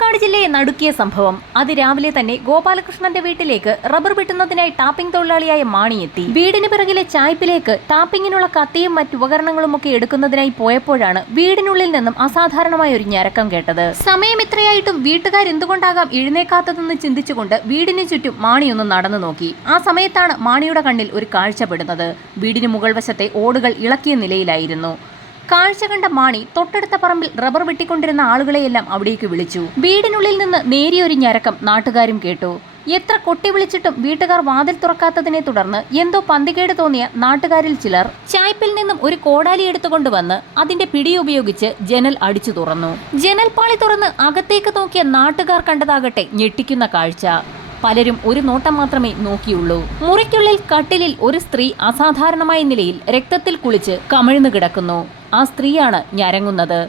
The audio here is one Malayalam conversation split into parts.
പാലക്കാട് ജില്ലയെ നടുക്കിയ സംഭവം. അതിരാവിലെ തന്നെ ഗോപാലകൃഷ്ണന്റെ വീട്ടിലേക്ക് റബ്ബർ വെട്ടുന്നതിനായി ടാപ്പിംഗ് തൊഴിലാളിയായ മാണി എത്തി. വീടിന് പിറകിലെ ചായ്പിലേക്ക് ടാപ്പിങ്ങിനുള്ള കത്തിയും മറ്റുപകരണങ്ങളുമൊക്കെ എടുക്കുന്നതിനായി പോയപ്പോഴാണ് വീടിനുള്ളിൽ നിന്നും അസാധാരണമായ ഒരു ഞരക്കം കേട്ടത്. സമയം ഇത്രയായിട്ടും വീട്ടുകാരെന്തുകൊണ്ടാകാം എഴുന്നേക്കാത്തതെന്ന് ചിന്തിച്ചുകൊണ്ട് വീടിന് ചുറ്റും മാണിയൊന്ന് നടന്നു നോക്കി. ആ സമയത്താണ് മാണിയുടെ കണ്ണിൽ ഒരു കാഴ്ചപ്പെടുന്നത്. വീടിന് മുകൾ വശത്തെ ഓടുകൾ ഇളക്കിയ നിലയിലായിരുന്നു. കാഴ്ച കണ്ട മാണി തൊട്ടടുത്ത പറമ്പിൽ റബ്ബർ വെട്ടിക്കൊണ്ടിരുന്ന ആളുകളെയെല്ലാം അവിടേക്ക് വിളിച്ചു. വീടിനുള്ളിൽ നിന്ന് നേരിയൊരു ഞരക്കം നാട്ടുകാരും കേട്ടു. എത്ര കൊട്ടി വിളിച്ചിട്ടും വീട്ടുകാർ വാതിൽ തുറക്കാത്തതിനെ തുടർന്ന് എന്തോ പന്തികേട് തോന്നിയ നാട്ടുകാരിൽ ചിലർ ചായ്പിൽ നിന്നും ഒരു കോടാലി എടുത്തുകൊണ്ടുവന്ന് അതിന്റെ പിടി ഉപയോഗിച്ച് ജനൽ അടിച്ചു തുറന്നു. ജനൽപ്പാളി തുറന്ന് അകത്തേക്ക് നോക്കിയ നാട്ടുകാർ കണ്ടതാകട്ടെ ഞെട്ടിക്കുന്ന കാഴ്ച. പലരും ഒരു നോട്ടം മാത്രമേ നോക്കിയുള്ളൂ. മുറിക്കുള്ളിൽ കട്ടിലിൽ ഒരു സ്ത്രീ അസാധാരണമായ നിലയിൽ രക്തത്തിൽ കുളിച്ച് കമിഴ്ന്നു കിടക്കുന്നു. ആ സ്ത്രീയാണ് ഞരങ്ങുന്നത്.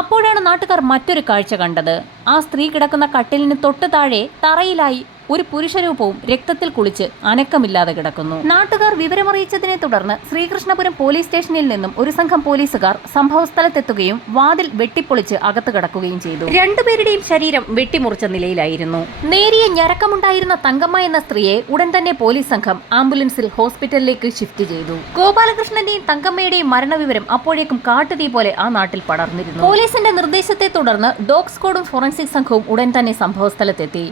അപ്പോഴാണ് നാട്ടുകാർ മറ്റൊരു കാഴ്ച കണ്ടത്. ആ സ്ത്രീ കിടക്കുന്ന കട്ടിലിന് തൊട്ട് താഴെ തറയിലായി ഒരു പുരുഷരൂപവും രക്തത്തിൽ കുളിച്ച് അനക്കമില്ലാതെ കിടക്കുന്നു. നാട്ടുകാർ വിവരമറിയിച്ചതിനെ തുടർന്ന് ശ്രീകൃഷ്ണപുരം പോലീസ് സ്റ്റേഷനിൽ നിന്നും ഒരു സംഘം പോലീസുകാർ സംഭവസ്ഥലത്തെത്തുകയും വാതിൽ വെട്ടിപ്പൊളിച്ച് അകത്ത് കടക്കുകയും ചെയ്തു. രണ്ടുപേരുടെയും ശരീരം വെട്ടിമുറിച്ച നിലയിലായിരുന്നു. നേരിയ ഞരക്കമുണ്ടായിരുന്ന തങ്കമ്മ എന്ന സ്ത്രീയെ ഉടൻ തന്നെ പോലീസ് സംഘം ആംബുലൻസിൽ ഹോസ്പിറ്റലിലേക്ക് ഷിഫ്റ്റ് ചെയ്തു. ഗോപാലകൃഷ്ണന്റെയും തങ്കമ്മയുടെയും മരണവിവരം അപ്പോഴേക്കും കാട്ടുതീ പോലെ ആ നാട്ടിൽ പടർന്നിരുന്നു. പോലീസിന്റെ നിർദ്ദേശത്തെ തുടർന്ന് ഡോഗ് സ്ക്വാഡും ഫോറൻസിക് സംഘവും ഉടൻ തന്നെ സംഭവസ്ഥലത്തെത്തി.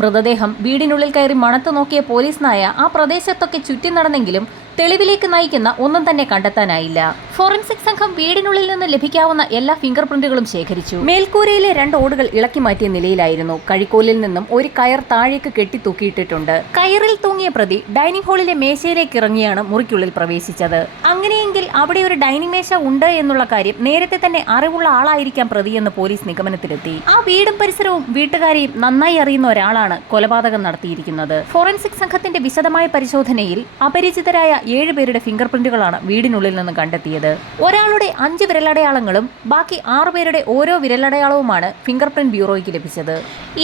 മൃതദേഹം വീടിനുള്ളിൽ കയറി മണത്തു നോക്കിയ പോലീസ് നായ ആ പ്രദേശത്തൊക്കെ ചുറ്റി നടന്നെങ്കിലും തെളിവിലേക്ക് നയിക്കുന്ന ഒന്നും തന്നെ കണ്ടെത്താനായില്ല. ഫോറൻസിക് സംഘം വീടിനുള്ളിൽ നിന്ന് ലഭിക്കാവുന്ന എല്ലാ ഫിംഗർ പ്രിന്റുകളും ശേഖരിച്ചു. മേൽക്കൂരയിലെ 2 ഓടുകൾ ഇളക്കി മാറ്റിയ നിലയിലായിരുന്നു. കഴിക്കോലിൽ നിന്നും ഒരു കയർ താഴേക്ക് കെട്ടി തൂക്കിയിട്ടിട്ടുണ്ട്. കയറിൽ തൂങ്ങിയ പ്രതി ഡൈനിങ് ഹാളിലെ മേശയിലേക്ക് ഇറങ്ങിയാണ് മുറിക്കുള്ളിൽ പ്രവേശിച്ചത്. അങ്ങനെയെങ്കിൽ അവിടെ ഒരു ഡൈനിങ് മേശ ഉണ്ട് എന്നുള്ള കാര്യം നേരത്തെ തന്നെ അറിവുള്ള ആളായിരിക്കാം പ്രതിയെന്ന് പോലീസ് നിഗമനത്തിലെത്തി. ആ വീടും പരിസരവും വീട്ടുകാരെയും നന്നായി അറിയുന്ന ഒരാളാണ് കൊലപാതകം നടത്തിയിരിക്കുന്നത്. ഫോറൻസിക് സംഘത്തിന്റെ വിശദമായ പരിശോധനയിൽ അപരിചിതരായ 7 പേരുടെ ഫിംഗർ പ്രിന്റുകളാണ് വീടിനുള്ളിൽ നിന്ന് കണ്ടെത്തിയത്. ഒരാളുടെ 5 വിരലടയാളങ്ങളും ബാക്കി 6 പേരുടെ ഓരോ വിരലടയാളവുമാണ് ഫിംഗർ പ്രിന്റ് ബ്യൂറോയ്ക്ക് ലഭിച്ചത്.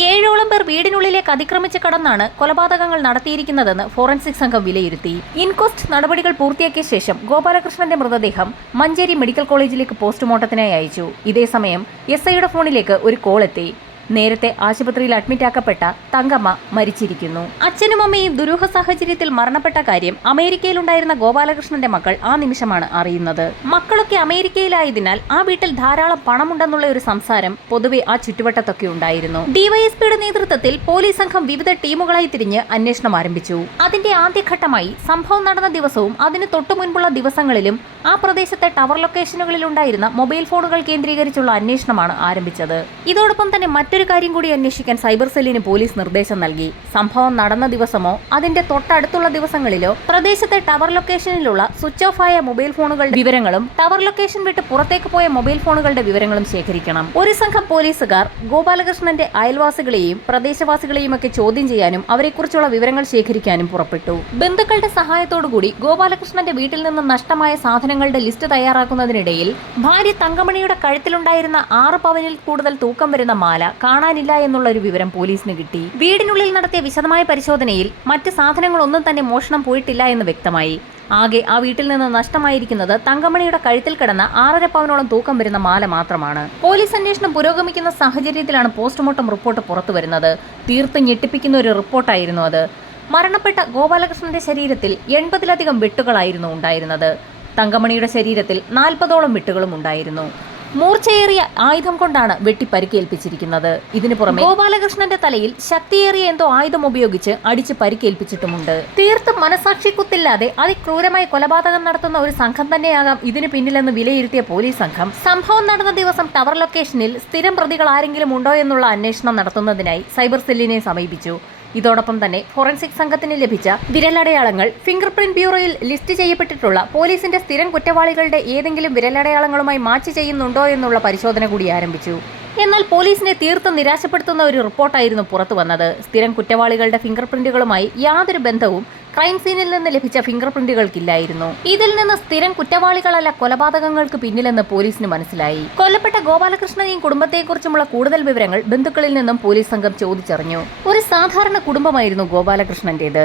7ഓളം പേർ വീടിനുള്ളിലേക്ക് അതിക്രമിച്ച് കടന്നാണ് കൊലപാതകങ്ങൾ നടത്തിയിരിക്കുന്നതെന്ന് ഫോറൻസിക് സംഘം വിലയിരുത്തി. ഇൻക്വസ്റ്റ് നടപടികൾ പൂർത്തിയാക്കിയ ശേഷം ഗോപാലകൃഷ്ണന്റെ മൃതദേഹം മഞ്ചേരി മെഡിക്കൽ കോളേജിലേക്ക് പോസ്റ്റ്മോർട്ടത്തിനായി അയച്ചു. ഇതേസമയം SIയുടെ ഫോണിലേക്ക് ഒരു കോൾ എത്തി. നേരത്തെ ആശുപത്രിയിൽ അഡ്മിറ്റാക്കപ്പെട്ട തങ്കമ്മ മരിച്ചിരിക്കുന്നു. അച്ഛനും അമ്മയും ദുരൂഹ സാഹചര്യത്തിൽ മരണപ്പെട്ട കാര്യം അമേരിക്കയിലുണ്ടായിരുന്ന ഗോപാലകൃഷ്ണന്റെ മക്കൾ ആ നിമിഷമാണ് അറിയുന്നത്. മക്കളൊക്കെ അമേരിക്കയിലായതിനാൽ ആ വീട്ടിൽ ധാരാളം പണമുണ്ടെന്നുള്ള ഒരു സംസാരം പൊതുവെ ആ ചുറ്റുവട്ടത്തൊക്കെ ഉണ്ടായിരുന്നു. ഡിവൈഎസ്പിയുടെ നേതൃത്വത്തിൽ പോലീസ് സംഘം വിവിധ ടീമുകളായി തിരിഞ്ഞ് അന്വേഷണം ആരംഭിച്ചു. അതിന്റെ ആദ്യഘട്ടമായി സംഭവം നടന്ന ദിവസവും അതിന് തൊട്ടു മുൻപുള്ള ദിവസങ്ങളിലും ആ പ്രദേശത്തെ ടവർ ലൊക്കേഷനുകളിൽ ഉണ്ടായിരുന്ന മൊബൈൽ ഫോണുകൾ കേന്ദ്രീകരിച്ചുള്ള അന്വേഷണമാണ് ആരംഭിച്ചത്. ഇതോടൊപ്പം തന്നെ മറ്റൊരു കാര്യം കൂടി അന്വേഷിക്കാൻ സൈബർ സെല്ലിന് പോലീസ് നിർദ്ദേശം നൽകി. സംഭവം നടന്ന ദിവസമോ അതിന്റെ തൊട്ടടുത്തുള്ള ദിവസങ്ങളിലോ പ്രദേശത്തെ ടവർ ലൊക്കേഷനിലുള്ള സ്വിച്ച് ഓഫ് ആയ മൊബൈൽ ഫോണുകളുടെ വിവരങ്ങളും ടവർ ലൊക്കേഷൻ വിട്ട് പുറത്തേക്ക് പോയ മൊബൈൽ ഫോണുകളുടെ വിവരങ്ങളും ശേഖരിക്കണം. ഒരു സംഘം പോലീസുകാർ ഗോപാലകൃഷ്ണന്റെ അയൽവാസികളെയും പ്രദേശവാസികളെയും ഒക്കെ ചോദ്യം ചെയ്യാനും അവരെക്കുറിച്ചുള്ള വിവരങ്ങൾ ശേഖരിക്കാനും പുറപ്പെട്ടു. ബന്ധുക്കളുടെ സഹായത്തോടുകൂടി ഗോപാലകൃഷ്ണന്റെ വീട്ടിൽ നിന്ന് നഷ്ടമായ സാധനങ്ങളുടെ ലിസ്റ്റ് തയ്യാറാക്കുന്നതിനിടയിൽ ഭാര്യ തങ്കമണിയുടെ കഴുത്തിലുണ്ടായിരുന്ന 6 പവനിൽ കൂടുതൽ തൂക്കം വരുന്ന മാല കാണാനില്ല എന്നുള്ള ഒരു വിവരം പോലീസിന് കിട്ടി. വീടിനുള്ളിൽ നടത്തിയ വിശദമായ പരിശോധനയിൽ മറ്റ് സാധനങ്ങളൊന്നും തന്നെ മോഷണം പോയിട്ടില്ല എന്ന് വ്യക്തമായി. ആകെ ആ വീട്ടിൽ നിന്ന് നഷ്ടമായിരിക്കുന്നത് തങ്കമണിയുടെ കഴുത്തിൽ കിടന്ന 6.5 പവനോളം തൂക്കം വരുന്ന മാല മാത്രമാണ്. പോലീസ് അന്വേഷണം പുരോഗമിക്കുന്ന സാഹചര്യത്തിലാണ് പോസ്റ്റ്മോർട്ടം റിപ്പോർട്ട് പുറത്തുവരുന്നത്. തീർത്തും ഞെട്ടിപ്പിക്കുന്ന ഒരു റിപ്പോർട്ടായിരുന്നു അത്. മരണപ്പെട്ട ഗോപാലകൃഷ്ണന്റെ ശരീരത്തിൽ 80ലധികം വെട്ടുകളായിരുന്നു ഉണ്ടായിരുന്നത്. തങ്കമണിയുടെ ശരീരത്തിൽ 40ഓളം വെട്ടുകളും ഉണ്ടായിരുന്നു. മൂർച്ചയേറിയ ആയുധം കൊണ്ടാണ് വെട്ടി പരിക്കേൽപ്പിച്ചിരിക്കുന്നത്. ഇതിനു പുറമെ ഗോപാലകൃഷ്ണന്റെ തലയിൽ ശക്തിയേറിയ എന്തോ ആയുധം ഉപയോഗിച്ച് അടിച്ച് പരിക്കേൽപ്പിച്ചിട്ടുമുണ്ട്. തീർത്തും മനസാക്ഷിക്കുത്തില്ലാതെ അതിക്രൂരമായി കൊലപാതകം നടത്തുന്ന ഒരു സംഘം തന്നെയാകാം ഇതിനു പിന്നിലെന്ന് വിലയിരുത്തിയ പോലീസ് സംഘം സംഭവം നടന്ന ദിവസം ടവർ ലൊക്കേഷനിൽ സ്ഥിരം പ്രതികൾ ആരെങ്കിലും ഉണ്ടോ എന്നുള്ള അന്വേഷണം നടത്തുന്നതിനായി സൈബർ സെല്ലിനെ സമീപിച്ചു. ഇതോടൊപ്പം തന്നെ ഫോറൻസിക് സംഘത്തിന് ലഭിച്ച വിരലടയാളങ്ങൾ ഫിംഗർ പ്രിന്റ് ബ്യൂറോയിൽ ലിസ്റ്റ് ചെയ്യപ്പെട്ടിട്ടുള്ള പോലീസിന്റെ സ്ഥിരം കുറ്റവാളികളുടെ ഏതെങ്കിലും വിരലടയാളങ്ങളുമായി മാച്ച് ചെയ്യുന്നുണ്ടോ എന്നുള്ള പരിശോധന കൂടി ആരംഭിച്ചു. എന്നാൽ പോലീസിനെ തീർത്തും നിരാശപ്പെടുത്തുന്ന ഒരു റിപ്പോർട്ടായിരുന്നു പുറത്തു വന്നത്. സ്ഥിരം കുറ്റവാളികളുടെ ഫിംഗർ പ്രിന്റുകളുമായി യാതൊരു ബന്ധവും ക്രൈം സീനിൽ നിന്ന് ലഭിച്ച ഫിംഗർ പ്രിന്റുകൾക്കില്ലായിരുന്നു. ഇതിൽ നിന്ന് സ്ഥിരം കുറ്റവാളികളല്ല കൊലപാതകങ്ങൾക്ക് പിന്നിലെന്ന് പോലീസിന് മനസ്സിലായി. കൊല്ലപ്പെട്ട ഗോപാലകൃഷ്ണനെയും കുടുംബത്തെക്കുറിച്ചുമുള്ള കൂടുതൽ വിവരങ്ങൾ ബന്ധുക്കളിൽ നിന്നും പോലീസ് സംഘം ചോദിച്ചറിഞ്ഞു. ഒരു സാധാരണ കുടുംബമായിരുന്നു ഗോപാലകൃഷ്ണന്റേത്.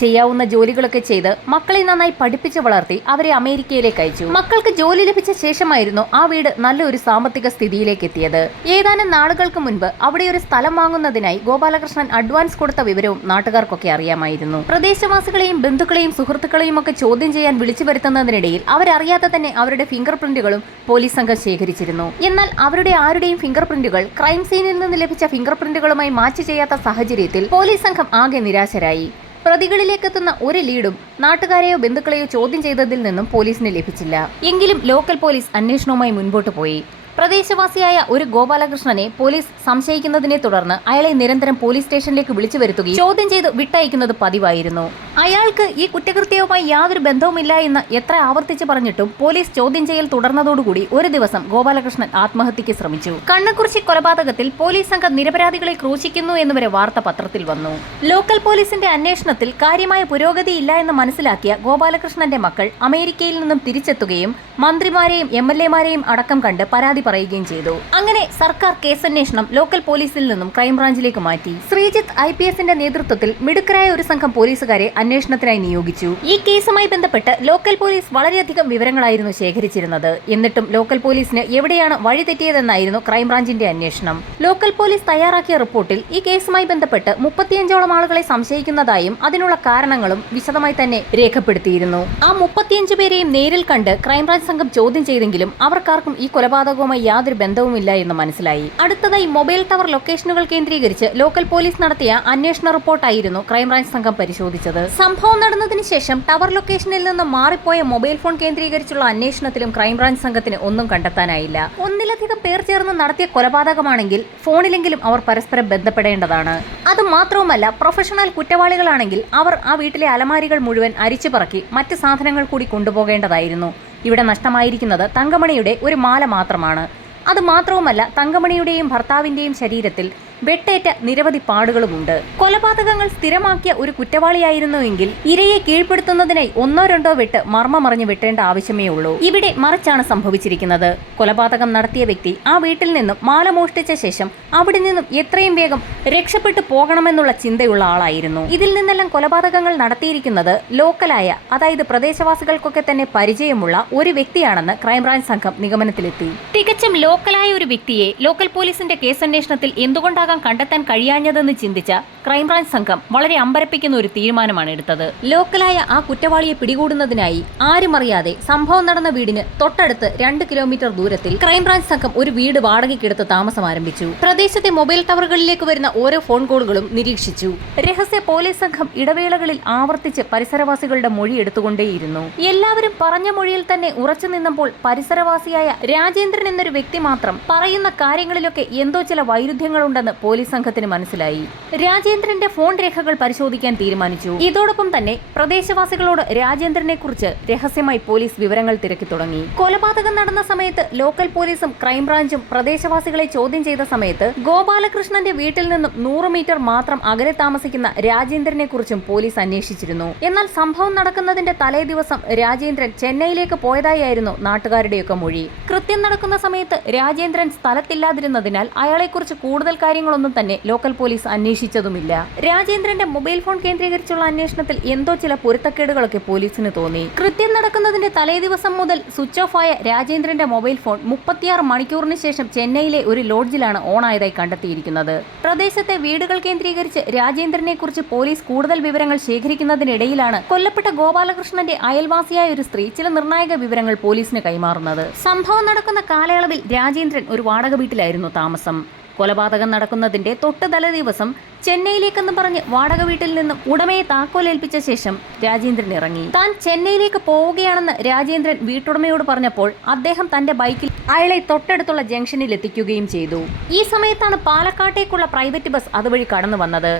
ചെയ്യാവുന്ന ജോലികളൊക്കെ ചെയ്ത് മക്കളെ നന്നായി പഠിപ്പിച്ചു വളർത്തി അവരെ അമേരിക്കയിലേക്ക് അയച്ചു. മക്കൾക്ക് ജോലി ലഭിച്ച ശേഷമായിരുന്നു ആ വീട് നല്ലൊരു സാമ്പത്തിക സ്ഥിതിയിലേക്ക് എത്തിയത്. ഏതാനും നാളുകൾക്ക് മുൻപ് അവിടെ ഒരു സ്ഥലം വാങ്ങുന്നതിനായി ഗോപാലകൃഷ്ണൻ അഡ്വാൻസ് കൊടുത്ത വിവരവും നാട്ടുകാർക്കൊക്കെ അറിയാമായിരുന്നു. പ്രദേശവാസികളെയും ബന്ധുക്കളെയും സുഹൃത്തുക്കളെയും ഒക്കെ ചോദ്യം ചെയ്യാൻ വിളിച്ചു വരുത്തുന്നതിനിടയിൽ അവരറിയാതെ തന്നെ അവരുടെ ഫിംഗർ പ്രിന്റുകളും പോലീസ് സംഘം ശേഖരിച്ചിരുന്നു. എന്നാൽ അവരുടെ ആരുടെയും ഫിംഗർ പ്രിന്റുകൾ ക്രൈം സീനിൽ നിന്ന് ലഭിച്ച ഫിംഗർ പ്രിന്റുകളുമായി മാച്ച് ചെയ്യാത്ത സാഹചര്യത്തിൽ പോലീസ് സംഘം ആകെ നിരാശരായി. പ്രതികളിലേക്കെത്തുന്ന ഒരു ലീഡും നാട്ടുകാരെയോ ബന്ധുക്കളെയോ ചോദ്യം ചെയ്തതിൽ നിന്നും പോലീസിന് ലഭിച്ചില്ല. എങ്കിലും ലോക്കൽ പോലീസ് അന്വേഷണവുമായി മുൻപോട്ട് പോയി. പ്രദേശവാസിയായ ഒരു ഗോപാലകൃഷ്ണനെ പോലീസ് സംശയിക്കുന്നതിനെ തുടർന്ന് അയാളെ നിരന്തരം പോലീസ് സ്റ്റേഷനിലേക്ക് വിളിച്ചു വരുത്തുകയും ചോദ്യം ചെയ്ത് വിട്ടയക്കുന്നത് പതിവായിരുന്നു. അയാൾക്ക് ഈ കുറ്റകൃത്യവുമായി യാതൊരു ബന്ധവുമില്ല എന്ന് എത്ര ആവർത്തിച്ച് പറഞ്ഞിട്ടും പോലീസ് ചോദ്യം ചെയ്യൽ തുടർന്നതോടുകൂടി ഒരു ദിവസം ഗോപാലകൃഷ്ണൻ ആത്മഹത്യക്ക് ശ്രമിച്ചു. കണ്ണക്കുറിശി കൊലപാതകത്തിൽ പോലീസ് സംഘം നിരപരാധികളെ ക്രൂശിക്കുന്നു എന്നുവരെ വാർത്ത പത്രത്തിൽ വന്നു. ലോക്കൽ പോലീസിന്റെ അന്വേഷണത്തിൽ കാര്യമായ പുരോഗതിയില്ല എന്ന് മനസ്സിലാക്കിയ ഗോപാലകൃഷ്ണന്റെ മക്കൾ അമേരിക്കയിൽ നിന്നും തിരിച്ചെത്തുകയും മന്ത്രിമാരെയും MLA-മാരെയും അടക്കം കണ്ട് പരാതി പറയുകയും ചെയ്തു. അങ്ങനെ സർക്കാർ കേസന്വേഷണം ലോക്കൽ പോലീസിൽ നിന്നും ക്രൈംബ്രാഞ്ചിലേക്ക് മാറ്റി. ശ്രീജിത്ത് IPSന്റെ നേതൃത്വത്തിൽ മിടുക്കരായ ഒരു സംഘം പോലീസുകാരെ അന്വേഷണത്തിനായി നിയോഗിച്ചു. ഈ കേസുമായി ബന്ധപ്പെട്ട് ലോക്കൽ പോലീസ് വളരെയധികം വിവരങ്ങളായിരുന്നു ശേഖരിച്ചിരുന്നത്. എന്നിട്ടും ലോക്കൽ പോലീസിന് എവിടെയാണ് വഴി തെറ്റിയതെന്നായിരുന്നു ക്രൈംബ്രാഞ്ചിന്റെ അന്വേഷണം. ലോക്കൽ പോലീസ് തയ്യാറാക്കിയ റിപ്പോർട്ടിൽ ഈ കേസുമായി ബന്ധപ്പെട്ട് 35ഓളം ആളുകളെ സംശയിക്കുന്നതായും അതിനുള്ള കാരണങ്ങളും വിശദമായി തന്നെ രേഖപ്പെടുത്തിയിരുന്നു. ആ 35 പേരെയും നേരിൽ കണ്ട് ക്രൈംബ്രാഞ്ച് സംഘം ചോദ്യം ചെയ്തെങ്കിലും അവർക്കാർക്കും ഈ കൊലപാതകവുമായി യാതൊരു ബന്ധവുമില്ല എന്ന് മനസ്സിലായി. അടുത്തതായി മൊബൈൽ ടവർ ലൊക്കേഷനുകൾ കേന്ദ്രീകരിച്ച് ലോക്കൽ പോലീസ് നടത്തിയ അന്വേഷണ റിപ്പോർട്ടായിരുന്നു ക്രൈംബ്രാഞ്ച് സംഘം പരിശോധിച്ചത്. സംഭവം നടന്നതിന് ശേഷം ടവർ ലൊക്കേഷനിൽ നിന്ന് മാറിപ്പോയ മൊബൈൽ ഫോൺ കേന്ദ്രീകരിച്ചുള്ള അന്വേഷണത്തിലും ക്രൈംബ്രാഞ്ച് സംഘത്തിന് ഒന്നും കണ്ടെത്താനായില്ല. ഒന്നിലധികം പേർ ചേർന്ന് നടത്തിയ കൊലപാതകമാണെങ്കിൽ ഫോണിലെങ്കിലും അവർ പരസ്പരം ബന്ധപ്പെടേണ്ടതാണ്. അത് മാത്രവുമല്ല, പ്രൊഫഷണൽ കുറ്റവാളികളാണെങ്കിൽ അവർ ആ വീട്ടിലെ അലമാരികൾ മുഴുവൻ അരിച്ചു പറക്കി മറ്റ് സാധനങ്ങൾ കൂടി കൊണ്ടുപോകേണ്ടതായിരുന്നു. ഇവിടെ നഷ്ടമായിരിക്കുന്നത് തങ്കമണിയുടെ ഒരു മാല മാത്രമാണ്. അത് മാത്രവുമല്ല, തങ്കമണിയുടെയും ഭർത്താവിന്റെയും ശരീരത്തിൽ വെട്ടേറ്റ നിരവധി പാടുകളുമുണ്ട്. കൊലപാതകങ്ങൾ സ്ഥിരമാക്കിയ ഒരു കുറ്റവാളിയായിരുന്നുവെങ്കിൽ ഇരയെ കീഴ്പ്പെടുത്തുന്നതിനായി 1-2 വെട്ട് മർമ്മമറിഞ്ഞ് വെട്ടേണ്ട ആവശ്യമേ ഉള്ളൂ. ഇവിടെ മറിച്ചാണ് സംഭവിച്ചിരിക്കുന്നത്. കൊലപാതകം നടത്തിയ വ്യക്തി ആ വീട്ടിൽ നിന്നും മാല മോഷ്ടിച്ച ശേഷം അവിടെ നിന്നും എത്രയും വേഗം രക്ഷപ്പെട്ടു പോകണമെന്നുള്ള ചിന്തയുള്ള ആളായിരുന്നു. ഇതിൽ നിന്നെല്ലാം കൊലപാതകങ്ങൾ നടത്തിയിരിക്കുന്നത് ലോക്കലായ, അതായത് പ്രദേശവാസികൾക്കൊക്കെ തന്നെ പരിചയമുള്ള ഒരു വ്യക്തിയാണെന്ന് ക്രൈംബ്രാഞ്ച് സംഘം നിഗമനത്തിലെത്തി. തികച്ചും ലോക്കലായ ഒരു വ്യക്തിയെ ലോക്കൽ പോലീസിന്റെ കേസന്വേഷണത്തിൽ എന്തുകൊണ്ടാണ് കണ്ടെത്താൻ കഴിയാഞ്ഞതെന്ന് ചിന്തിച്ച ക്രൈംബ്രാഞ്ച് സംഘം വളരെ അമ്പരപ്പിക്കുന്ന ഒരു തീരുമാനമാണ് എടുത്തത്. ലോക്കലായ ആ കുറ്റവാളിയെ പിടികൂടുന്നതിനായി ആരും അറിയാതെ സംഭവം നടന്ന വീടിന് തൊട്ടടുത്ത് 2 കിലോമീറ്റർ ദൂരത്തിൽ ക്രൈംബ്രാഞ്ച് സംഘം ഒരു വീട് വാടകയ്ക്കെടുത്ത് താമസം ആരംഭിച്ചു. പ്രദേശത്തെ മൊബൈൽ ടവറുകളിലേക്ക് വരുന്ന ഓരോ ഫോൺ കോളുകളും നിരീക്ഷിച്ചു. രഹസ്യ പോലീസ് സംഘം ഇടവേളകളിൽ ആവർത്തിച്ച് പരിസരവാസികളുടെ മൊഴി എടുത്തുകൊണ്ടേയിരുന്നു. എല്ലാവരും പറഞ്ഞ മൊഴിയിൽ തന്നെ ഉറച്ചു നിന്നപ്പോൾ പരിസരവാസിയായ രാജേന്ദ്രൻ എന്നൊരു വ്യക്തി മാത്രം പറയുന്ന കാര്യങ്ങളിലൊക്കെ എന്തോ ചില വൈരുദ്ധ്യങ്ങളുണ്ടെന്ന് പോലീസ് സംഘത്തിന് മനസ്സിലായി. രാജേന്ദ്രന്റെ ഫോൺ രേഖകൾ പരിശോധിക്കാൻ തീരുമാനിച്ചു. ഇതോടൊപ്പം തന്നെ പ്രദേശവാസികളോട് രാജേന്ദ്രനെ കുറിച്ച് രഹസ്യമായി പോലീസ് വിവരങ്ങൾ തിരക്കി തുടങ്ങി. കൊലപാതകം നടന്ന സമയത്ത് ലോക്കൽ പോലീസും ക്രൈംബ്രാഞ്ചും പ്രദേശവാസികളെ ചോദ്യം ചെയ്ത സമയത്ത് ഗോപാലകൃഷ്ണന്റെ വീട്ടിൽ നിന്നും 100 മീറ്റർ മാത്രം അകലെ താമസിക്കുന്ന രാജേന്ദ്രനെ കുറിച്ചും പോലീസ് അന്വേഷിച്ചിരുന്നു. എന്നാൽ സംഭവം നടക്കുന്നതിന്റെ തലേ ദിവസം രാജേന്ദ്രൻ ചെന്നൈയിലേക്ക് പോയതായിരുന്നു നാട്ടുകാരുടെയൊക്കെ മൊഴി. കൃത്യം നടക്കുന്ന സമയത്ത് രാജേന്ദ്രൻ സ്ഥലത്തില്ലാതിരുന്നതിനാൽ അയാളെക്കുറിച്ച് കൂടുതൽ കാര്യങ്ങളൊന്നും തന്നെ ലോക്കൽ പോലീസ് അന്വേഷിച്ചതുമില്ല. രാജേന്ദ്രന്റെ മൊബൈൽ ഫോൺ കേന്ദ്രീകരിച്ചുള്ള അന്വേഷണത്തിൽ എന്തോ ചില പൊരുത്തക്കേടുകളൊക്കെ പോലീസിന് തോന്നി. കൃത്യം നടക്കുന്നതിന്റെ തലേ ദിവസം മുതൽ സ്വിച്ച് ഓഫ് ആയ രാജേന്ദ്രന്റെ മൊബൈൽ ഫോൺ 36 മണിക്കൂറിന് ശേഷം ചെന്നൈയിലെ ഒരു ലോഡ്ജിലാണ് ഓൺ ആയതായി കണ്ടെത്തിയിരിക്കുന്നത്. പ്രദേശത്തെ വീടുകൾ കേന്ദ്രീകരിച്ച് രാജേന്ദ്രനെ കുറിച്ച് പോലീസ് കൂടുതൽ വിവരങ്ങൾ ശേഖരിക്കുന്നതിനിടയിലാണ് കൊല്ലപ്പെട്ട ഗോപാലകൃഷ്ണന്റെ അയൽവാസിയായ ഒരു സ്ത്രീ ചില നിർണായക വിവരങ്ങൾ പോലീസിന് കൈമാറുന്നത്. സംഭവം നടക്കുന്ന കാലയളവിൽ രാജേന്ദ്രൻ ഒരു വാടക വീട്ടിലായിരുന്നു താമസം. കൊലപാതകം നടക്കുന്നതിന്റെ തൊട്ട് തലേ ദിവസം ചെന്നൈയിലേക്കെന്ന് പറഞ്ഞ് വാടക വീട്ടിൽ നിന്നും ഉടമയെ താക്കോലേൽപ്പിച്ച ശേഷം രാജേന്ദ്രൻ ഇറങ്ങി. താൻ ചെന്നൈയിലേക്ക് പോവുകയാണെന്ന് രാജേന്ദ്രൻ വീട്ടുടമയോട് പറഞ്ഞപ്പോൾ അദ്ദേഹം തന്റെ ബൈക്കിൽ അയാളെ തൊട്ടടുത്തുള്ള ജംഗ്ഷനിൽ എത്തിക്കുകയും ചെയ്തു. ഈ സമയത്താണ് പാലക്കാട്ടേക്കുള്ള പ്രൈവറ്റ് ബസ് അതുവഴി കടന്നു വന്നത്.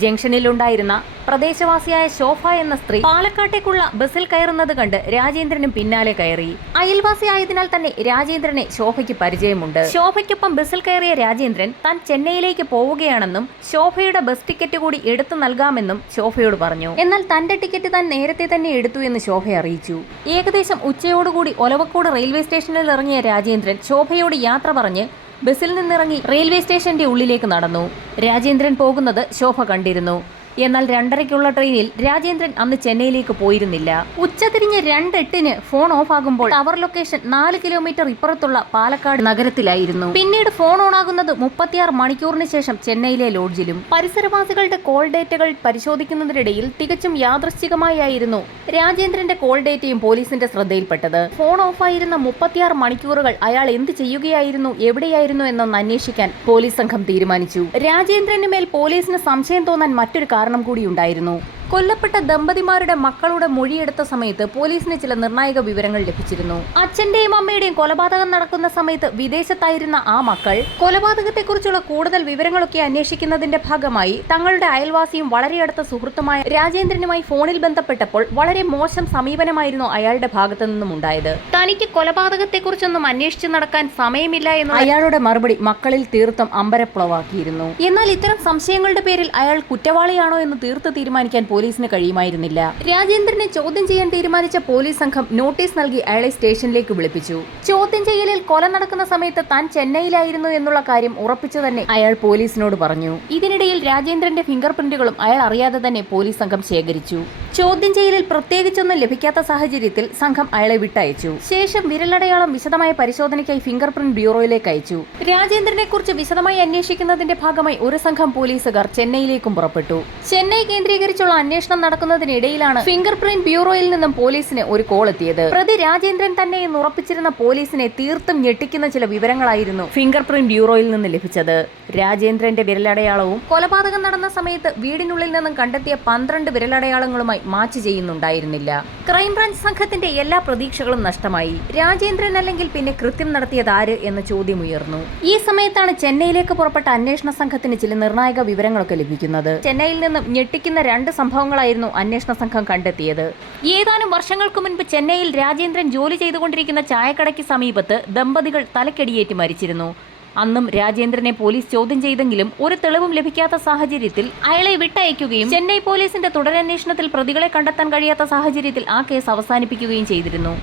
ജംഗ്ഷനിലുണ്ടായിരുന്ന പ്രദേശവാസിയായ ശോഭ എന്ന സ്ത്രീ പാലക്കാട്ടേക്കുള്ള ബസ്സിൽ കയറുന്നത് കണ്ട് രാജേന്ദ്രനും പിന്നാലെ കയറി. അയൽവാസിയായതിനാൽ തന്നെ രാജേന്ദ്രനെ ശോഭയ്ക്ക് പരിചയമുണ്ട്. ശോഭയ്ക്കൊപ്പം ബസ്സിൽ കയറിയ രാജേന്ദ്രൻ താൻ ചെന്നൈയിലേക്ക് പോവുകയാണെന്നും ശോഭയുടെ ബസ് ടിക്കറ്റ് കൂടി എടുത്തു നൽകാമെന്നും ശോഭയോട് പറഞ്ഞു. എന്നാൽ തന്റെ ടിക്കറ്റ് താൻ നേരത്തെ തന്നെ എടുത്തു എന്ന് ശോഭ അറിയിച്ചു. ഏകദേശം ഉച്ചയോടുകൂടി ഒലവക്കോട് റെയിൽവേ സ്റ്റേഷനിൽ ഇറങ്ങിയ രാജേന്ദ്രൻ ശോഭയോട് യാത്ര പറഞ്ഞ് ബസ്സിൽ നിന്നിറങ്ങി റെയിൽവേ സ്റ്റേഷന്റെ ഉള്ളിലേക്ക് നടന്നു. രാജേന്ദ്രൻ പോകുന്നത് ശോഭ കണ്ടിരുന്നു. എന്നാൽ 2:30-ക്കുള്ള ട്രെയിനിൽ രാജേന്ദ്രൻ അന്ന് ചെന്നൈയിലേക്ക് പോയിരുന്നില്ല. ഉച്ചതിരിഞ്ഞ് 2:08-ന് ഫോൺ ഓഫ് ആകുമ്പോൾ ടവർ ലൊക്കേഷൻ 4 കിലോമീറ്റർ ഇപ്പുറത്തുള്ള പാലക്കാട് നഗരത്തിലായിരുന്നു. പിന്നീട് ഫോൺ ഓണാകുന്നത് 36 മണിക്കൂറിന് ശേഷം ചെന്നൈയിലെ ലോഡ്ജിലും. പരിസരവാസികളുടെ കോൾ ഡേറ്റകൾ പരിശോധിക്കുന്നതിനിടയിൽ തികച്ചും യാദൃശ്ചികമായിരുന്നു രാജേന്ദ്രന്റെ കോൾ ഡേറ്റയും പോലീസിന്റെ ശ്രദ്ധയിൽപ്പെട്ടത്. ഫോൺ ഓഫായിരുന്ന 36 മണിക്കൂറുകൾ അയാൾ എന്ത് ചെയ്യുകയായിരുന്നു, എവിടെയായിരുന്നു എന്നൊന്ന് അന്വേഷിക്കാൻ പോലീസ് സംഘം തീരുമാനിച്ചു. രാജേന്ദ്രന് മേൽ പോലീസിന് സംശയം തോന്നാൻ മറ്റൊരു കാരണം കൂടിയുണ്ടായിരുന്നു. കൊല്ലപ്പെട്ട ദമ്പതിമാരുടെ മക്കളുടെ മൊഴിയെടുത്ത സമയത്ത് പോലീസിന് ചില നിർണായക വിവരങ്ങൾ ലഭിച്ചിരുന്നു. അച്ഛന്റെയും അമ്മയുടെയും കൊലപാതകം നടക്കുന്ന സമയത്ത് വിദേശത്തായിരുന്ന ആ മക്കൾ കൊലപാതകത്തെക്കുറിച്ചുള്ള കൂടുതൽ വിവരങ്ങളൊക്കെ അന്വേഷിക്കുന്നതിന്റെ ഭാഗമായി തങ്ങളുടെ അയൽവാസിയും വളരെ അടുത്ത സുഹൃത്തുമായ രാജേന്ദ്രനുമായി ഫോണിൽ ബന്ധപ്പെട്ടപ്പോൾ വളരെ മോശം സമീപനമായിരുന്നു അയാളുടെ ഭാഗത്തു നിന്നും ഉണ്ടായത്. തനിക്ക് കൊലപാതകത്തെക്കുറിച്ചൊന്നും അന്വേഷിച്ചു നടക്കാൻ സമയമില്ല എന്ന അയാളുടെ മറുപടി മക്കളിൽ തീർത്തും അമ്പരപ്പുളവാക്കിയിരുന്നു. എന്നാൽ ഇത്തരം സംശയങ്ങളുടെ പേരിൽ അയാൾ കുറ്റവാളിയാണോ എന്ന് തീർത്ത് തീരുമാനിക്കാൻ പോലീസിന് കഴിയുമായിരുന്നില്ല. രാജേന്ദ്രനെ ചോദ്യം ചെയ്യാൻ തീരുമാനിച്ച പോലീസ് സംഘം നോട്ടീസ് നൽകി അയാളെ സ്റ്റേഷനിലേക്ക് വിളിപ്പിച്ചു. ചോദ്യം ചെയ്യലിൽ കൊല നടക്കുന്ന സമയത്ത് താൻ ചെന്നൈയിലായിരുന്നു എന്നുള്ള കാര്യം ഉറപ്പിച്ചു തന്നെ അയാൾ പോലീസിനോട് പറഞ്ഞു. ഇതിനിടയിൽ രാജേന്ദ്രന്റെ ഫിംഗർ പ്രിന്റുകളും അയാൾ അറിയാതെ തന്നെ പോലീസ് സംഘം ശേഖരിച്ചു. ചോദ്യം ചെയ്യലിൽ പ്രത്യേകിച്ചൊന്നും ലഭിക്കാത്ത സാഹചര്യത്തിൽ സംഘം അയാളെ വിട്ടയച്ചു. ശേഷം വിരലടയാളം വിശദമായ പരിശോധനയ്ക്കായി ഫിംഗർ പ്രിന്റ് ബ്യൂറോയിലേക്ക് അയച്ചു. രാജേന്ദ്രനെ കുറിച്ച് വിശദമായി അന്വേഷിക്കുന്നതിന്റെ ഭാഗമായി ഒരു സംഘം പോലീസുകാർ ചെന്നൈയിലേക്കും പുറപ്പെട്ടു. ചെന്നൈ കേന്ദ്രീകരിച്ചുള്ള അന്വേഷണം നടക്കുന്നതിനിടയിലാണ് ഫിംഗർ പ്രിന്റ് ബ്യൂറോയിൽ നിന്നും പോലീസിന് ഒരു കോൾ എത്തിയത്. പ്രതി രാജേന്ദ്രൻ തന്നെ എന്ന് ഉറപ്പിച്ചിരുന്ന പോലീസിനെ തീർത്തും ഞെട്ടിക്കുന്ന ചില വിവരങ്ങളായിരുന്നു ഫിംഗർ പ്രിന്റ് ബ്യൂറോയിൽ നിന്ന് ലഭിച്ചത്. രാജേന്ദ്രന്റെ വിരലടയാളവും കൊലപാതകം നടന്ന സമയത്ത് വീടിനുള്ളിൽ നിന്നും കണ്ടെത്തിയ 12 വിരലടയാളങ്ങളുമായി മാച്ച് ചെയ്യുന്നുണ്ടായിരുന്നില്ല. ക്രൈംബ്രാഞ്ച് സംഘത്തിന്റെ എല്ലാ പ്രതീക്ഷകളും നഷ്ടമായി. രാജേന്ദ്രൻ അല്ലെങ്കിൽ പിന്നെ കൃത്യം നടത്തിയത് ആര് എന്ന ചോദ്യം ഉയർന്നു. ഈ സമയത്താണ് ചെന്നൈയിലേക്ക് പുറപ്പെട്ട അന്വേഷണ സംഘത്തിന് ചില നിർണായക വിവരങ്ങളൊക്കെ ലഭിക്കുന്നത്. ചെന്നൈയിൽ നിന്നും ഞെട്ടിക്കുന്ന 2 സംഭവങ്ങളായിരുന്നു അന്വേഷണ സംഘം കണ്ടെത്തിയത്. ഏതാനും വർഷങ്ങൾക്ക് മുൻപ് ചെന്നൈയിൽ രാജേന്ദ്രൻ ജോലി ചെയ്തുകൊണ്ടിരിക്കുന്ന ചായക്കടയ്ക്ക് സമീപത്ത് ദമ്പതികൾ തലക്കടിയേറ്റ് മരിച്ചിരുന്നു. അന്നും രാജേന്ദ്രനെ പോലീസ് ചോദ്യം ചെയ്തെങ്കിലും ഒരു തെളിവും ലഭിക്കാത്ത സാഹചര്യത്തിൽ അയാളെ വിട്ടയക്കുകയും ചെന്നൈ പോലീസിന്റെ തുടരന്വേഷണത്തിൽ പ്രതികളെ കണ്ടെത്താൻ കഴിയാത്ത സാഹചര്യത്തിൽ ആ കേസ് അവസാനിപ്പിക്കുകയും ചെയ്തിരുന്നു.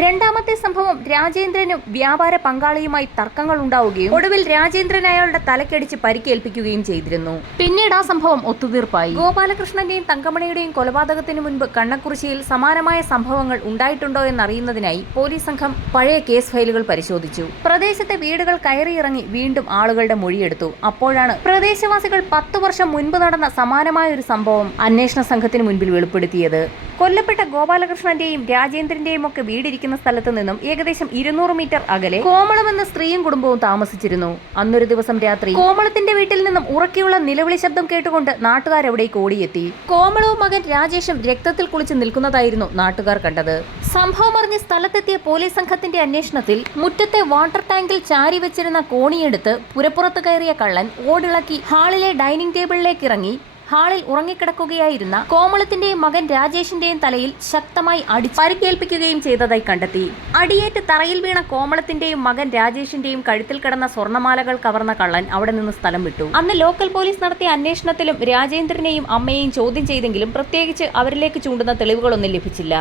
രണ്ടാമത്തെ സംഭവം രാജേന്ദ്രനും വ്യാപാര പങ്കാളിയുമായി തർക്കങ്ങൾ ഉണ്ടാവുകയും ഒടുവിൽ രാജേന്ദ്രൻ അയാളുടെ തലക്കടിച്ച് പരിക്കേൽപ്പിക്കുകയും ചെയ്തിരുന്നു. പിന്നീട് ആ സംഭവം ഒത്തുതീർപ്പായി. ഗോപാലകൃഷ്ണന്റെയും തങ്കമണിയുടെയും കൊലപാതകത്തിന് മുൻപ് കണ്ണക്കുറിശ്ശിയിൽ സമാനമായ സംഭവങ്ങൾ ഉണ്ടായിട്ടുണ്ടോ എന്നറിയുന്നതിനായി പോലീസ് സംഘം പഴയ കേസ് ഫയലുകൾ പരിശോധിച്ചു. പ്രദേശത്തെ വീടുകൾ കയറിയിറങ്ങി വീണ്ടും ആളുകളുടെ മൊഴിയെടുത്തു. അപ്പോഴാണ് പ്രദേശവാസികൾ 10 വർഷം മുൻപ് നടന്ന സമാനമായ ഒരു സംഭവം അന്വേഷണ സംഘത്തിന് മുൻപിൽ വെളിപ്പെടുത്തിയത്. കൊല്ലപ്പെട്ട ഗോപാലകൃഷ്ണന്റെയും രാജേന്ദ്രന്റെയും ഒക്കെ വീടിരിക്കുന്ന സ്ഥലത്ത് നിന്നും ഏകദേശം 200 മീറ്റർ അകലെ കോമളം എന്ന സ്ത്രീയും കുടുംബവും താമസിച്ചിരുന്നു. അന്നൊരു ദിവസം രാത്രി കോമളത്തിന്റെ വീട്ടിൽ നിന്നും ഉറക്കെയുള്ള നിലവിളി ശബ്ദം കേട്ടുകൊണ്ട് നാട്ടുകാരവിടേക്ക് ഓടിയെത്തി. കോമളവും മകൻ രാജേഷും രക്തത്തിൽ കുളിച്ച് നിൽക്കുന്നതായിരുന്നു നാട്ടുകാർ കണ്ടത്. സംഭവം അറിഞ്ഞ് സ്ഥലത്തെത്തിയ പോലീസ് സംഘത്തിന്റെ അന്വേഷണത്തിൽ മുറ്റത്തെ വാട്ടർ ടാങ്കിൽ ചാരി വെച്ചിരുന്ന കോണിയെടുത്ത് പുരപ്പുറത്ത് കയറിയ കള്ളൻ ഓടിളക്കി ഹാളിലെ ഡൈനിങ് ടേബിളിലേക്ക് ഇറങ്ങി ഹാളിൽ ഉറങ്ങിക്കിടക്കുകയായിരുന്ന കോമളത്തിന്റെയും മകൻ രാജേഷിന്റെയും തലയിൽ ശക്തമായി അടിച്ച് പരിക്കേൽപ്പിക്കുകയും ചെയ്തതായി കണ്ടെത്തി. അടിയേറ്റ് തറയിൽ വീണ കോമളത്തിന്റെയും മകൻ രാജേഷിന്റെയും കഴുത്തിൽ കിടന്ന സ്വർണ്ണമാലകൾ കവർന്ന കള്ളൻ അവിടെ നിന്ന് സ്ഥലം വിട്ടു. അന്ന് ലോക്കൽ പോലീസ് നടത്തിയ അന്വേഷണത്തിലും രാജേന്ദ്രനെയും അമ്മയെയും ചോദ്യം ചെയ്തെങ്കിലും പ്രത്യേകിച്ച് അവരിലേക്ക് ചൂണ്ടുന്ന തെളിവുകളൊന്നും ലഭിച്ചില്ല.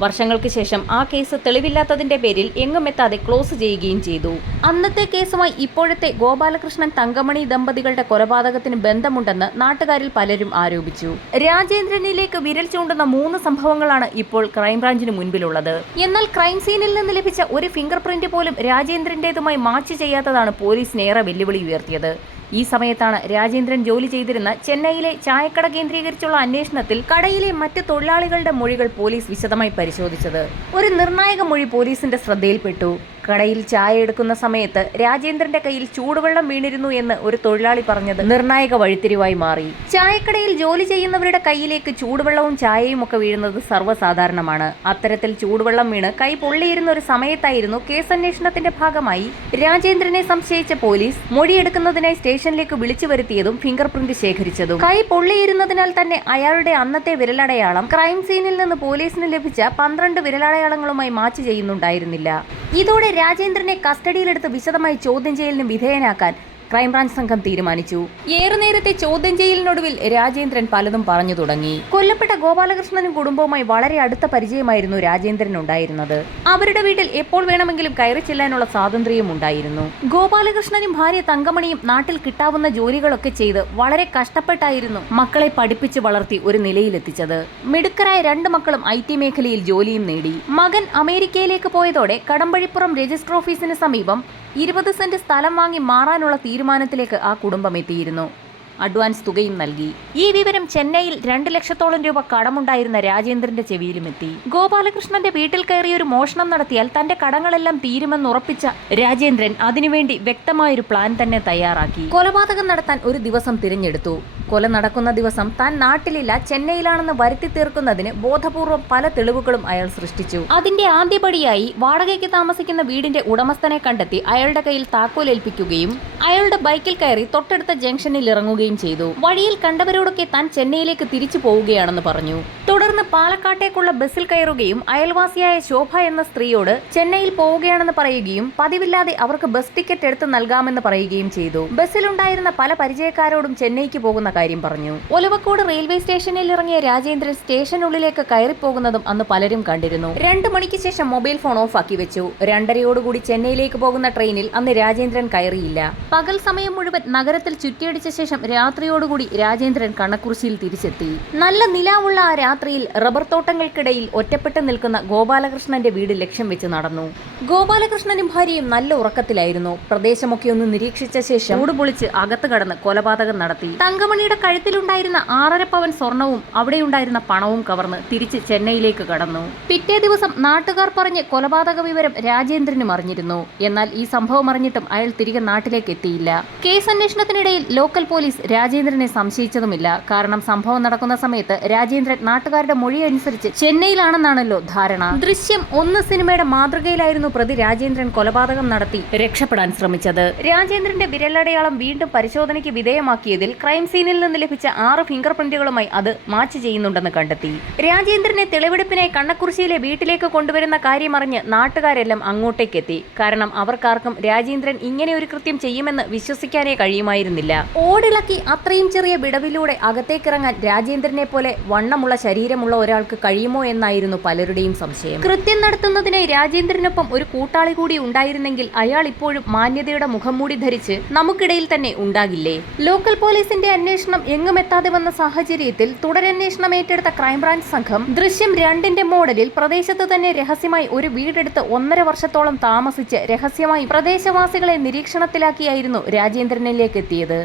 വർഷങ്ങൾക്ക് ശേഷം ആ കേസ് തെളിവില്ലാത്തതിന്റെ പേരിൽ എങ്ങുമെത്താതെ ക്ലോസ് ചെയ്യുകയും ചെയ്തു. അന്നത്തെ കേസുമായി ഇപ്പോഴത്തെ ഗോപാലകൃഷ്ണൻ തങ്കമണി ദമ്പതികളുടെ കൊലപാതകത്തിന് ബന്ധമുണ്ടെന്ന് നാട്ടുകാരിൽ പലരും ആരോപിച്ചു. രാജേന്ദ്രനിലേക്ക് വിരൽ ചൂണ്ടുന്ന 3 സംഭവങ്ങളാണ് ഇപ്പോൾ ക്രൈംബ്രാഞ്ചിന് മുൻപിലുള്ളത്. എന്നാൽ ക്രൈം സീനിൽ നിന്ന് ലഭിച്ച ഒരു ഫിംഗർ പ്രിന്റ് പോലും രാജേന്ദ്രന്റേതുമായി മാച്ച് ചെയ്യാത്തതാണ് പോലീസിനേറെ വെല്ലുവിളി ഉയർത്തിയത്. ഈ സമയത്താണ് രാജേന്ദ്രൻ ജോലി ചെയ്തിരുന്ന ചെന്നൈയിലെ ചായക്കട കേന്ദ്രീകരിച്ചുള്ള അന്വേഷണത്തിൽ കടയിലെ മറ്റ് തൊഴിലാളികളുടെ മൊഴികൾ പോലീസ് വിശദമായി പരിശോധിച്ചത്. ഒരു നിർണായക മൊഴി പോലീസിന്റെ ശ്രദ്ധയിൽപ്പെട്ടു. കടയിൽ ചായ എടുക്കുന്ന സമയത്ത് രാജേന്ദ്രന്റെ കയ്യിൽ ചൂടുവെള്ളം വീണിരുന്നു എന്ന് ഒരു തൊഴിലാളി പറഞ്ഞത് നിർണായക വഴിത്തിരിവായി മാറി. ചായക്കടയിൽ ജോലി ചെയ്യുന്നവരുടെ കയ്യിലേക്ക് ചൂടുവെള്ളവും ചായയും ഒക്കെ വീഴുന്നത് സർവ്വസാധാരണമാണ്. അത്തരത്തിൽ ചൂടുവെള്ളം വീണ് കൈ പൊള്ളിയിരുന്ന ഒരു സമയത്തായിരുന്നു കേസന്വേഷണത്തിന്റെ ഭാഗമായി രാജേന്ദ്രനെ സംശയിച്ച പോലീസ് മൊഴിയെടുക്കുന്നതിനായി സ്റ്റേഷനിലേക്ക് വിളിച്ചു വരുത്തിയതും ഫിംഗർ പ്രിന്റ് ശേഖരിച്ചതും. കൈ പൊള്ളിയിരുന്നതിനാൽ തന്നെ അയാളുടെ അന്നത്തെ വിരലടയാളം ക്രൈം സീനിൽ നിന്ന് പോലീസിന് ലഭിച്ച 12 വിരലടയാളങ്ങളുമായി മാച്ച് ചെയ്യുന്നുണ്ടായിരുന്നില്ല. ഇതോടെ രാജേന്ദ്രനെ കസ്റ്റഡിയിലെടുത്ത് വിശദമായി ചോദ്യം ചെയ്യലിന് വിധേയനാക്കാൻ ക്രൈംബ്രാഞ്ച് സംഘം തീരുമാനിച്ചു. ഏറെ നേരത്തെ ചോദ്യം ചെയ്യലിനൊടുവിൽ രാജേന്ദ്രൻ പലതും പറഞ്ഞു തുടങ്ങി. കൊല്ലപ്പെട്ട ഗോപാലകൃഷ്ണനും കുടുംബവുമായി വളരെ അടുത്ത പരിചയമായിരുന്നു രാജേന്ദ്രൻ ഉണ്ടായിരുന്നത്. അവരുടെ വീട്ടിൽ എപ്പോൾ വേണമെങ്കിലും കയറി ചെല്ലാനുള്ള സ്വാതന്ത്ര്യവും ഉണ്ടായിരുന്നു. ഗോപാലകൃഷ്ണനും ഭാര്യ തങ്കമണിയും നാട്ടിൽ കിട്ടാവുന്ന ജോലികളൊക്കെ ചെയ്ത് വളരെ കഷ്ടപ്പെട്ടായിരുന്നു മക്കളെ പഠിപ്പിച്ച് വളർത്തി ഒരു നിലയിലെത്തിച്ചത്. മിടുക്കരായ 2 മക്കളും IT മേഖലയിൽ ജോലിയും നേടി. മകൻ അമേരിക്കയിലേക്ക് പോയതോടെ കടമ്പഴിപ്പുറം രജിസ്റ്റർ ഓഫീസിന് സമീപം 20 സെന്റ് സ്ഥലം വാങ്ങി മാറാനുള്ള തീരുമാനത്തിലേക്ക് ആ കുടുംബം എത്തിയിരുന്നു. അഡ്വാൻസ് തുകയും നൽകി. ഈ വിവരം ചെന്നൈയിൽ 2 ലക്ഷത്തോളം രൂപ കടമുണ്ടായിരുന്ന രാജേന്ദ്രന്റെ ചെവിയിലുമെത്തി. ഗോപാലകൃഷ്ണന്റെ വീട്ടിൽ കയറി ഒരു മോഷണം നടത്തിയാൽ തന്റെ കടങ്ങളെല്ലാം തീരുമെന്ന് ഉറപ്പിച്ച രാജേന്ദ്രൻ അതിനുവേണ്ടി വ്യക്തമായൊരു പ്ലാൻ തന്നെ തയ്യാറാക്കി. കൊലപാതകം നടത്താൻ ഒരു ദിവസം തിരഞ്ഞെടുത്തു. കൊല നടക്കുന്ന ദിവസം താൻ നാട്ടിലില്ല, ചെന്നൈയിലാണെന്ന് വരുത്തി തീർക്കുന്നതിന് ബോധപൂർവം പല തെളിവുകളും അയാൾ സൃഷ്ടിച്ചു. അതിന്റെ ആദ്യപടിയായി വാടകയ്ക്ക് താമസിക്കുന്ന വീടിന്റെ ഉടമസ്ഥനെ കണ്ടെത്തി അയാളുടെ കയ്യിൽ താക്കോൽ ഏൽപ്പിക്കുകയും അയാളുടെ ബൈക്കിൽ കയറി തൊട്ടടുത്ത ജംഗ്ഷനിൽ ഇറങ്ങുകയും ചെയ്തു. വഴിയിൽ കണ്ടവരോടൊക്കെ താൻ ചെന്നൈയിലേക്ക് തിരിച്ചു പോവുകയാണെന്ന് പറഞ്ഞു. തുടർന്ന് പാലക്കാട്ടേക്കുള്ള ബസ്സിൽ കയറുകയും അയൽവാസിയായ ശോഭ എന്ന സ്ത്രീയോട് ചെന്നൈയിൽ പോവുകയാണെന്ന് പറയുകയും പതിവില്ലാതെ അവർക്ക് ബസ് ടിക്കറ്റ് എടുത്ത് നൽകാമെന്ന് പറയുകയും ചെയ്തു. ബസ്സിലുണ്ടായിരുന്ന പല പരിചയക്കാരോടും ചെന്നൈക്ക് പോകുന്ന കാര്യം പറഞ്ഞു. ഒലവക്കോട് റെയിൽവേ സ്റ്റേഷനിൽ ഇറങ്ങിയ രാജേന്ദ്രൻ സ്റ്റേഷനുള്ളിലേക്ക് കയറിപ്പോകുന്നതും അന്ന് പലരും കണ്ടിരുന്നു. 2 മണിക്ക് ശേഷം മൊബൈൽ ഫോൺ ഓഫ് ആക്കി വെച്ചു. 2:30 ചെന്നൈയിലേക്ക് പോകുന്ന ട്രെയിനിൽ അന്ന് രാജേന്ദ്രൻ കയറിയില്ല. പകൽ സമയം മുഴുവൻ നഗരത്തിൽ ചുറ്റിയടിച്ച ശേഷം രാത്രിയോടുകൂടി രാജേന്ദ്രൻ കണ്ണക്കുറിശ്ശിയിൽ തിരിച്ചെത്തി. നല്ല നിലാവുള്ള ആ രാത്രിയിൽ റബ്ബർ തോട്ടങ്ങൾക്കിടയിൽ ഒറ്റപ്പെട്ട് നിൽക്കുന്ന ഗോപാലകൃഷ്ണന്റെ വീട് ലക്ഷ്യം വെച്ച് നടന്നു. ഗോപാലകൃഷ്ണനും ഭാര്യയും നല്ല ഉറക്കത്തിലായിരുന്നു. പ്രദേശമൊക്കെ ഒന്ന് നിരീക്ഷിച്ച ശേഷം പൊളിച്ച് അകത്ത് കടന്ന് കൊലപാതകം നടത്തി. തങ്കമണിയുടെ കഴുത്തിലുണ്ടായിരുന്ന 6.5 പവൻ സ്വർണവും അവിടെയുണ്ടായിരുന്ന പണവും കവർന്ന് തിരിച്ച് ചെന്നൈയിലേക്ക് കടന്നു. പിറ്റേ ദിവസം നാട്ടുകാർ പറഞ്ഞ് കൊലപാതക വിവരം രാജേന്ദ്രനും അറിഞ്ഞിരുന്നു. എന്നാൽ ഈ സംഭവം അറിഞ്ഞിട്ടും അയാൾ തിരികെ നാട്ടിലേക്ക് എത്തിയില്ല. കേസ് അന്വേഷണത്തിനിടയിൽ ലോക്കൽ പോലീസ് രാജേന്ദ്രനെ സംശയിച്ചതുമില്ല. കാരണം സംഭവം നടക്കുന്ന സമയത്ത് രാജേന്ദ്രൻ നാട്ടുകാരുടെ മൊഴി അനുസരിച്ച് ചെന്നൈയിലാണെന്നാണല്ലോ ധാരണ. ദൃശ്യം 1 സിനിമയുടെ മാതൃകയിലായിരുന്നു പ്രതി രാജേന്ദ്രൻ കൊലപാതകം നടത്തി രക്ഷപ്പെടാൻ ശ്രമിച്ചത്. രാജേന്ദ്രന്റെ വിരലടയാളം വീണ്ടും പരിശോധനയ്ക്ക് വിധേയമാക്കിയതിൽ ക്രൈം സീനിൽ നിന്ന് ലഭിച്ച 6 ഫിംഗർ പ്രിന്റുകളുമായി അത് മാച്ച് ചെയ്യുന്നുണ്ടെന്ന് കണ്ടെത്തി. രാജേന്ദ്രനെ തെളിവെടുപ്പിനായി കണ്ണക്കുറിശ്ശിയിലെ വീട്ടിലേക്ക് കൊണ്ടുവരുന്ന കാര്യമറിഞ്ഞ് നാട്ടുകാരെല്ലാം അങ്ങോട്ടേക്കെത്തി. കാരണം അവർക്കാർക്കും രാജേന്ദ്രൻ ഇങ്ങനെ ഒരു കൃത്യം ചെയ്യുമെന്ന് വിശ്വസിക്കാനേ കഴിയുമായിരുന്നില്ല. ഓടിളക്കി അത്രയും ചെറിയ വിടവിലൂടെ അകത്തേക്കിറങ്ങാൻ രാജേന്ദ്രനെ പോലെ വണ്ണമുള്ള ശരീരമുള്ള ഒരാൾക്ക് കഴിയുമോ എന്നായിരുന്നു പലരുടെയും സംശയം. കൃത്യം നടത്തുന്നതിനായി രാജേന്ദ്രനൊപ്പം ഒരു കൂട്ടാളി കൂടി ഉണ്ടായിരുന്നെങ്കിൽ അയാൾ ഇപ്പോഴും മാന്യതയുടെ മുഖംമൂടി ധരിച്ച് നമുക്കിടയിൽ തന്നെ ഉണ്ടാകില്ലേ? ലോക്കൽ പോലീസിന്റെ അന്വേഷണം എങ്ങുമെത്താതെ വന്ന സാഹചര്യത്തിൽ തുടരന്വേഷണം ഏറ്റെടുത്ത ക്രൈംബ്രാഞ്ച് സംഘം ദൃശ്യം 2ന്റെ മോഡലിൽ പ്രദേശത്ത് തന്നെ രഹസ്യമായി ഒരു വീടെടുത്ത് 1.5 വർഷത്തോളം താമസിച്ച് രഹസ്യമായി പ്രദേശവാസികളെ നിരീക്ഷണത്തിലാക്കിയായിരുന്നു രാജേന്ദ്രനിലേക്ക് എത്തിയത്.